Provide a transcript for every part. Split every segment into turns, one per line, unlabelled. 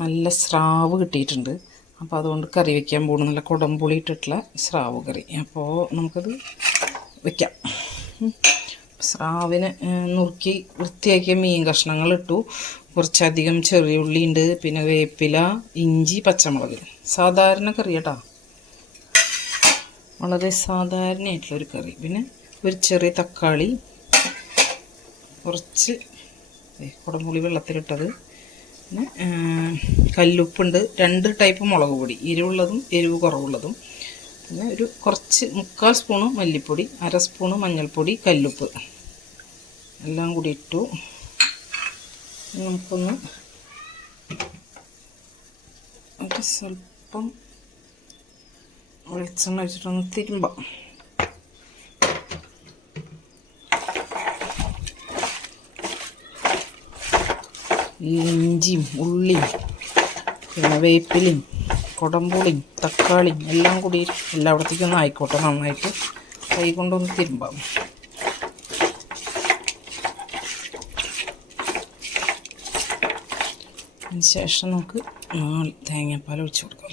നല്ല സ്രാവ് കിട്ടിയിട്ടുണ്ട്. അപ്പോൾ അതുകൊണ്ട് കറി വെക്കാൻ പോകുന്നു നല്ല കുടംപുളി ഇട്ടിട്ടുള്ള സ്രാവ് കറി. അപ്പോൾ നമുക്കത് വെക്കാം. സ്രാവിനെ നുറുക്കി വൃത്തിയാക്കിയ മീൻ കഷ്ണങ്ങൾ ഇട്ടു. കുറച്ചധികം ചെറിയ ഉള്ളി ഉണ്ട്. പിന്നെ വേപ്പില ഇഞ്ചി പച്ചമുളക്. സാധാരണ കറി കേട്ടോ. വളരെ സാധാരണയായിട്ടുള്ളൊരു കറി. പിന്നെ ഒരു ചെറിയ തക്കാളി. കുറച്ച് കുടംപുളി വെള്ളത്തിലിട്ടത്. പിന്നെ കല്ലുപ്പുണ്ട്. രണ്ട് ടൈപ്പ് മുളക് പൊടി. എരിവുള്ളതും എരിവ് കുറവുള്ളതും. പിന്നെ ഒരു കുറച്ച് മുക്കാൽ സ്പൂണ് മല്ലിപ്പൊടി അര സ്പൂണ് മഞ്ഞൾപ്പൊടി കല്ലുപ്പ്. എല്ലാം കൂടി ഇട്ടു. നമുക്കൊന്ന് ഒരു സ്വല്പം വെളിച്ചെണ്ണ വെച്ചിട്ടൊന്ന് തിരുമ്പാം. ഇഞ്ചിയും ഉള്ളിയും പിന്നെ വേപ്പിലയും കുടമ്പുളിയും തക്കാളിയും എല്ലാം കൂടി ഒന്ന് ആയിക്കോട്ടെ നന്നായിട്ട് കൈ കൊണ്ടൊന്ന് തിരുമ്പാം. അതിന് ശേഷം നമുക്ക് നാല് തേങ്ങാപ്പാൽ ഒഴിച്ചു കൊടുക്കാം.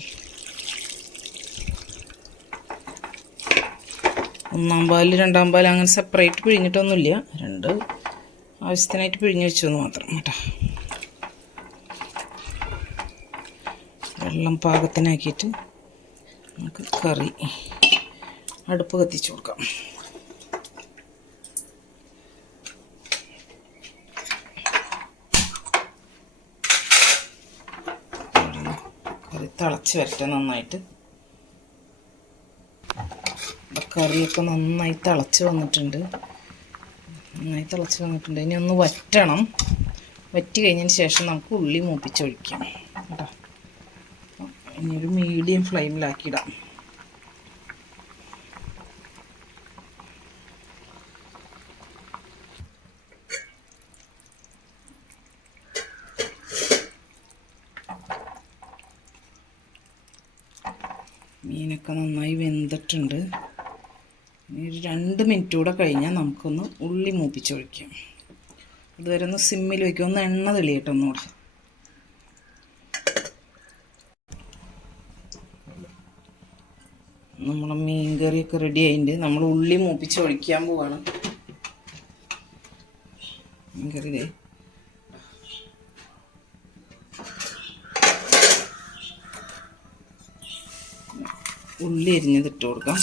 ഒന്നാം പാൽ രണ്ടാം പാൽ അങ്ങനെ സെപ്പറേറ്റ് പിഴിഞ്ഞിട്ടൊന്നുമില്ല. രണ്ട് ആവശ്യത്തിനായിട്ട് പിഴിഞ്ഞ് വെച്ചു മാത്രം കേട്ടോ. വെള്ളം പാകത്തിനാക്കിയിട്ട് നമുക്ക് കറി അടുപ്പ് കത്തിച്ചു കൊടുക്കാം. കറി തിളച്ച് വരട്ടെ നന്നായിട്ട്. കറിയൊക്കെ നന്നായി തിളച്ച് വന്നിട്ടുണ്ട്. നന്നായി തിളച്ച് വന്നിട്ടുണ്ട്. ഇനി ഒന്ന് വറ്റണം. വറ്റി കഴിഞ്ഞതിന് ശേഷം നമുക്ക് ഉള്ളി മൂപ്പിച്ചൊഴിക്കാം. കേട്ടോ? ഇനി ഒരു മീഡിയം ഫ്ലെയിമിലാക്കിയിടാം മീനൊക്കെ നന്നായി വെന്തിട്ടുണ്ട്. ഇനി രണ്ട് മിനിറ്റ് കൂടെ കഴിഞ്ഞാൽ നമുക്കൊന്ന് ഉള്ളി മൂപ്പിച്ചൊഴിക്കാം അതുവരെ ഒന്ന് സിമ്മിൽ വയ്ക്കും ഒന്ന് എണ്ണ തെളിയട്ടെ ഒന്നുകൂടെ. നമ്മളെ മീൻ കറിയൊക്കെ റെഡി ആയിട്ടുണ്ട്. നമ്മൾ ഉള്ളി മൂപ്പിച്ച് ഒഴിക്കാൻ പോവാണ്. മീൻ കറി ഉള്ളി അരിഞ്ഞത് ഇട്ട് കൊടുക്കാം.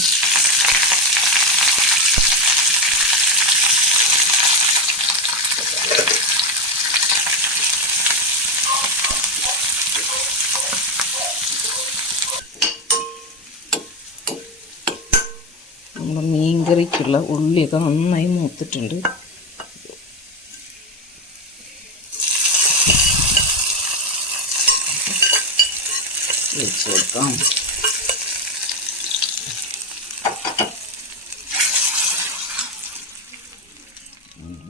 നമ്മുടെ മീൻ കറിക്കുള്ള ഉള്ളിയൊക്കെ നന്നായി മൂത്തിട്ടുണ്ട്. വെച്ച് കൊടുക്കാം.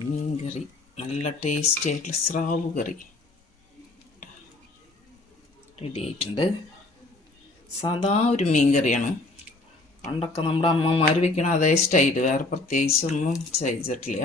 മീൻ കറി നല്ല ടേസ്റ്റി ആയിട്ടുള്ള സ്രാവ് കറി. റെഡി ആയിട്ടുണ്ട്. സാധാ ഒരു മീൻ കറിയാണ് പണ്ടൊക്കെ നമ്മുടെ അമ്മമാർ വെക്കണ അതേ സ്റ്റൈൽ വേറെ പ്രത്യേകിച്ചൊന്നും ചെയ്തിട്ടില്ല.